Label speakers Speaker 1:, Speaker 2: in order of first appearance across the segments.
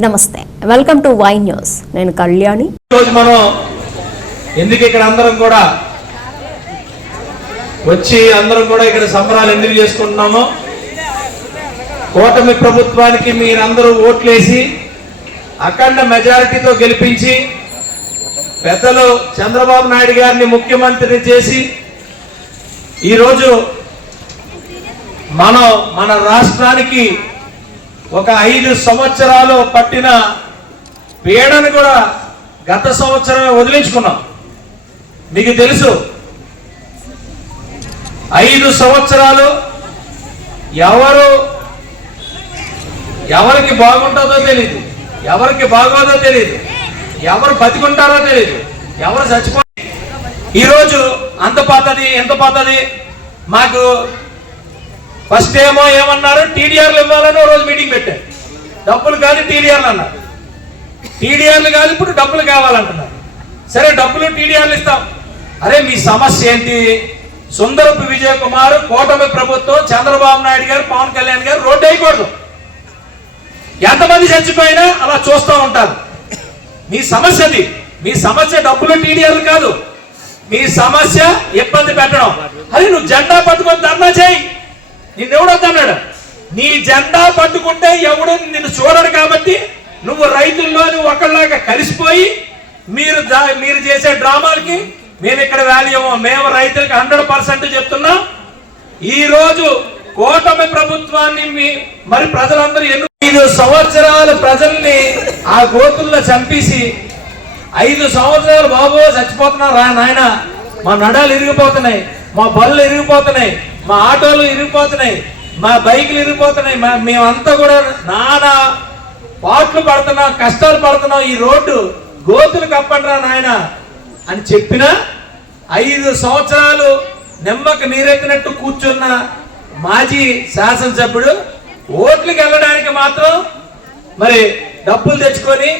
Speaker 1: నమస్తే. Welcome to Y news నేను కళ్యాణి.
Speaker 2: ఈరోజు మనం ఎందుకు ఇక్కడ అందరం కూడా వచ్చి అందరం కూడా ఇక్కడ సంబరాలు ఎందుకు చేసుకుంటున్నామో కూటమి ప్రభుత్వానికి మీరందరూ ఓట్లేసి అఖండ మెజారిటీతో గెలిపించి పెద్దలు చంద్రబాబు నాయుడు గారిని ముఖ్యమంత్రిని చేసి ఈరోజు మనం మన రాష్ట్రానికి ఒక ఐదు సంవత్సరాలు పట్టిన పీడను కూడా గత సంవత్సరమే వదిలించుకున్నాం. మీకు తెలుసు ఐదు సంవత్సరాలు ఎవరు ఎవరికి బాగుంటుందో తెలియదు ఎవరికి బాగోదో తెలియదు ఎవరు బతికుంటారో తెలియదు ఎవరు చచ్చిపో ఈరోజు అంత పాతది ఎంత పాతది? మాకు ఫస్ట్ ఏమో ఏమన్నారు? టీడీఆర్లు ఇవ్వాలని ఓ రోజు మీటింగ్ పెట్టారు. డబ్బులు కాదు టీడీఆర్లు అన్నారు. టీడీఆర్లు కాదు ఇప్పుడు డబ్బులు కావాలంటున్నారు. సరే డబ్బులు టీడీఆర్లు ఇస్తాం. అరే మీ సమస్య ఏంటి? సుందరపు విజయ్ కుమార్ కూటమి ప్రభుత్వం చంద్రబాబు నాయుడు గారు పవన్ కళ్యాణ్ గారు రోడ్డు వేయకూడదు. ఎంతమంది చచ్చిపోయినా అలా చూస్తూ ఉంటారు. మీ సమస్యది. మీ సమస్య డబ్బులు టీడీఆర్లు కాదు. మీ సమస్య ఇబ్బంది పెట్టడం. అది నువ్వు జెండా పట్టుకొని ధర్నా చేయి. నిన్నెవడు వద్దన్నాడు నీ జెండా పట్టుకుంటే ఎవడు నిన్ను చూడడు కాబట్టి నువ్వు రైతుల్లో నువ్వు కలిసిపోయి మీరు మీరు చేసే డ్రామాలకి మేము ఇక్కడ వాల్యూ మేము రైతులకు హండ్రెడ్ పర్సెంట్ చెప్తున్నాం. ఈరోజు కూటమి ప్రభుత్వాన్ని మీ మరి ప్రజలందరూ ఎన్ను ఐదు సంవత్సరాల ప్రజల్ని ఆ గోతుల్లో చంపేసి ఐదు సంవత్సరాలు బాబు చచ్చిపోతున్నాం రా నాయన. మా నడాలు ఇరిగిపోతున్నాయి. మా బళ్ళు ఇరిగిపోతున్నాయి. మా ఆటోలు ఇరిగిపోతున్నాయి మా బైకులు ఇరిగిపోతున్నాయి మా మేమంతా కూడా నానా పాట్లు పడుతున్నాం కష్టాలు పడుతున్నాం ఈ రోడ్డు గోతులు కప్పండిరా నాయన అని చెప్పిన ఐదు సంవత్సరాలు నిమ్మకు నీరెత్తినట్టు కూర్చున్న మాజీ శాసనసభ్యుడు ఓట్లకు వెళ్ళడానికి మాత్రం మరి డబ్బులు తెచ్చుకొని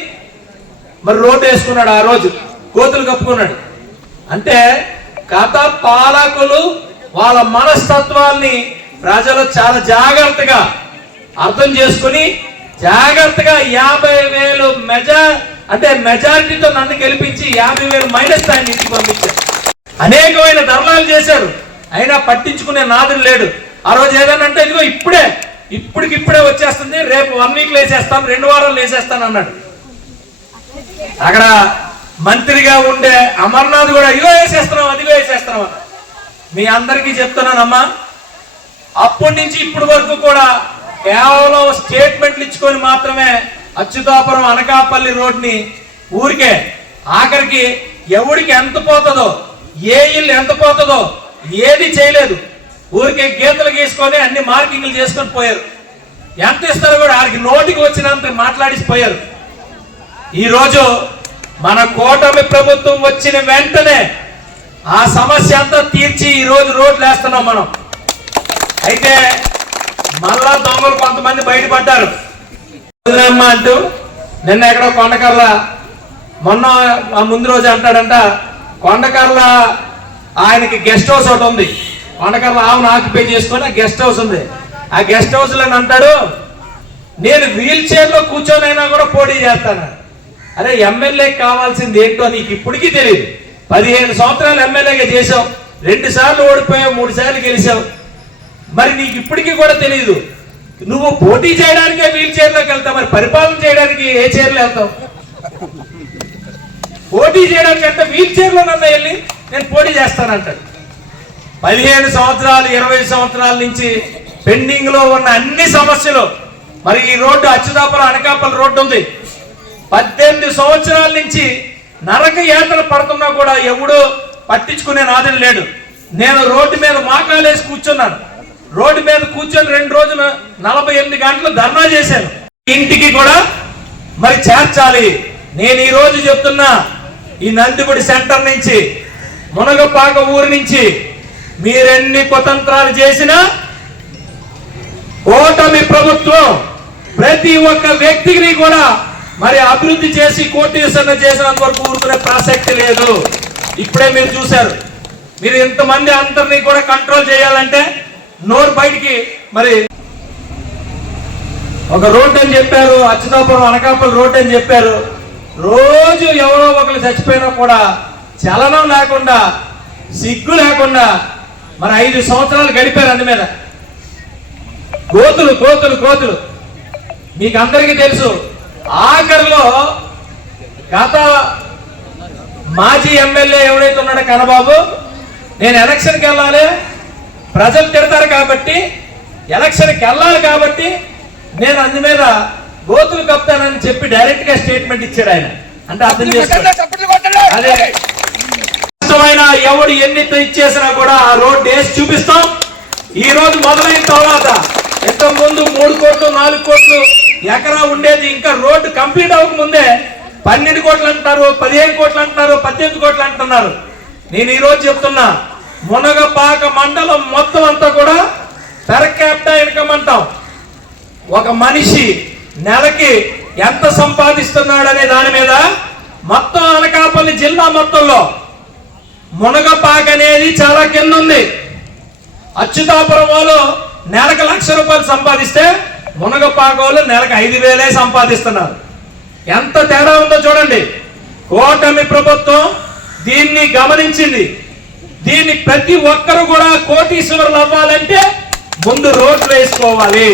Speaker 2: మరి రోడ్డు వేసుకున్నాడు ఆ రోజు. కోతులు కప్పుకున్నాడు. అంటే కథ పాలకులు వాళ్ళ మనస్తత్వాల్ని ప్రజలు చాలా జాగ్రత్తగా అర్థం చేసుకుని జాగ్రత్తగా యాభై వేలు మెజా అంటే మెజారిటీతో నన్ను గెలిపించి యాభై వేలు మైనస్ దాన్ని ఇంటికి పంపించారు. అనేకమైన ధర్నాలు చేశారు. అయినా పట్టించుకునే నాదుడు లేడు. ఆ రోజు ఏదైనా అంటే ఇదిగో ఇప్పుడే ఇప్పటికి ఇప్పుడే వచ్చేస్తుంది రేపు వన్ వీక్ వేసేస్తాను రెండు వారాలు వేసేస్తాను అన్నాడు. అక్కడ మంత్రిగా ఉండే అమర్నాథ్ కూడా ఇదిగో వేసేస్తున్నాం అదిగో వేసేస్తున్నాం అన్నాడు. మీ అందరికీ చెప్తున్నానమ్మా. అప్పటి నుంచి ఇప్పటి వరకు కూడా కేవలం స్టేట్మెంట్లు ఇచ్చుకొని మాత్రమే అచ్యుతాపురం అనకాపల్లి రోడ్ని ఊరికే ఆఖరికి ఎవడికి ఎంత పోతుందో ఏ ఇల్లు ఎంత పోతుందో ఏది చేయలేదు. ఊరికే గీతలు గీసుకొని అన్ని మార్కింగ్లు చేసుకొని పోయారు. ఎంత ఇస్తారో కూడా ఆడికి నోటికి వచ్చినంత మాట్లాడేసి పోయారు. మన కూటమి ప్రభుత్వం వచ్చిన వెంటనే ఆ సమస్య అంతా తీర్చి ఈరోజు రోడ్లు వేస్తున్నాం మనం. అయితే మళ్ళా దొంగలు కొంతమంది బయటపడ్డారు. అంటూ నిన్న ఎక్కడో కొండకర్ల మొన్న ఆ ముందు రోజు అంటాడంట కొండకర్ల ఆయనకి గెస్ట్ హౌస్ ఒకటి ఉంది. కొండకర్ల ఆవును ఆక్యుపై చేసుకొని గెస్ట్ హౌస్ ఉంది. ఆ గెస్ట్ హౌస్లో అంటాడు నేను వీల్ చైర్లో కూర్చొనైనా కూడా పోటీ చేస్తాను. అరే ఎమ్మెల్యే కావాల్సింది ఏంటో నీకు ఇప్పటికీ తెలియదు పదిహేను సంవత్సరాలు ఎమ్మెల్యేగా చేసావు రెండు సార్లు ఓడిపోయావు మూడు సార్లు గెలిచావు. మరి నీకు ఇప్పటికీ కూడా తెలియదు నువ్వు పోటీ చేయడానికే వీల్ చైర్లోకి వెళ్తావు. మరి పరిపాలన చేయడానికి ఏ చైర్లో వెళ్తావు? పోటీ చేయడానికి అంటే వీల్ చైర్లో నన్ను వెళ్ళి నేను పోటీ చేస్తానంటాడు. పదిహేను సంవత్సరాలు ఇరవై సంవత్సరాల నుంచి పెండింగ్లో ఉన్న అన్ని సమస్యలు మరి ఈ రోడ్డు అచ్యుతాపురం అనకాపల్లి రోడ్డు ఉంది. పద్దెనిమిది సంవత్సరాల నుంచి నరక యాత్ర పడుతున్నా కూడా ఎవడో పట్టించుకునే నాదని లేడు. నేను రోడ్డు మీద మాకాలేసి కూర్చున్నాను. రోడ్డు మీద కూర్చొని రెండు రోజులు నలభై ఎనిమిది గంటలు ధర్నా చేశాను. ఇంటికి కూడా మరి చేర్చాలి. నేను ఈ రోజు చెప్తున్నా ఈ నందిపుడి సెంటర్ నుంచి మునగపాక ఊరి నుంచి మీరెన్ని కుతంత్రాలు చేసినా ఓటమి ప్రభుత్వం ప్రతి ఒక్క వ్యక్తిని కూడా మరి అభివృద్ధి చేసి కోటీశ్వరణ చేసినంత వరకు ఊరుకునే ప్రసక్తి లేదు. ఇప్పుడే మీరు చూశారు. మీరు ఇంతమంది అందరినీ కూడా కంట్రోల్ చేయాలంటే నోరు బయటికి మరి ఒక రోడ్ అని చెప్పారు అచ్యుతాపురం అనకాపల్లి రోడ్ అని చెప్పారు. రోజు ఎవరో ఒకరు చచ్చిపోయినా కూడా చలనం లేకుండా సిగ్గు లేకుండా మరి ఐదు సంవత్సరాలు గడిపారు అందు మీద. కోతులు కోతులు కోతులు మీకు అందరికీ తెలుసు ఆఖరిలో గత మాజీ ఎమ్మెల్యే ఎవరైతే ఉన్నాడో కనబాబు నేను ఎలక్షన్కి వెళ్ళాలి ప్రజలు తిడతారు కాబట్టి ఎలక్షన్కి వెళ్ళాలి కాబట్టి నేను అందు మీద గోతులు కప్తానని చెప్పి డైరెక్ట్గా స్టేట్మెంట్ ఇచ్చాడు ఆయన. అంటే అర్థం చేసుకోండి. అదే. కష్టమైన ఎవడు ఎన్ని ఇచ్చేసినా కూడా ఆ రోడ్ వేసి చూపిస్తాం. ఈ రోజు మొదలైన తర్వాత ఇంత ముందు మూడు కోట్లు నాలుగు కోట్లు ఎకరా ఉండేది ఇంకా రోడ్డు కంప్లీట్ అవ్వక ముందే పన్నెండు కోట్లు అంటున్నారు పదిహేను కోట్లు అంటున్నారు పద్దెనిమిది కోట్లు అంటున్నారు. నేను ఈరోజు చెప్తున్నా మునగపాక మండలం మొత్తం అంతా కూడా పెర క్యాపిటల్ ఇన్కమ్ అంటాం. ఒక మనిషి నెలకి ఎంత సంపాదిస్తున్నాడు అనే దాని మీద మొత్తం అనకాపల్లి జిల్లా మొత్తంలో మునగపాక అనేది చాలా కింద ఉంది. అచ్యుతాపురం వాళ్ళు నెలకు లక్ష రూపాయలు సంపాదిస్తే మునగపాకోలు నెలకు ఐదు వేలే సంపాదిస్తున్నారు. ఎంత తేడా ఉందో చూడండి. కూటమి ప్రభుత్వం దీన్ని గమనించింది. దీన్ని ప్రతి ఒక్కరు కూడా కోటీశ్వరులు అవ్వాలంటే ముందు రోడ్లు వేసుకోవాలి.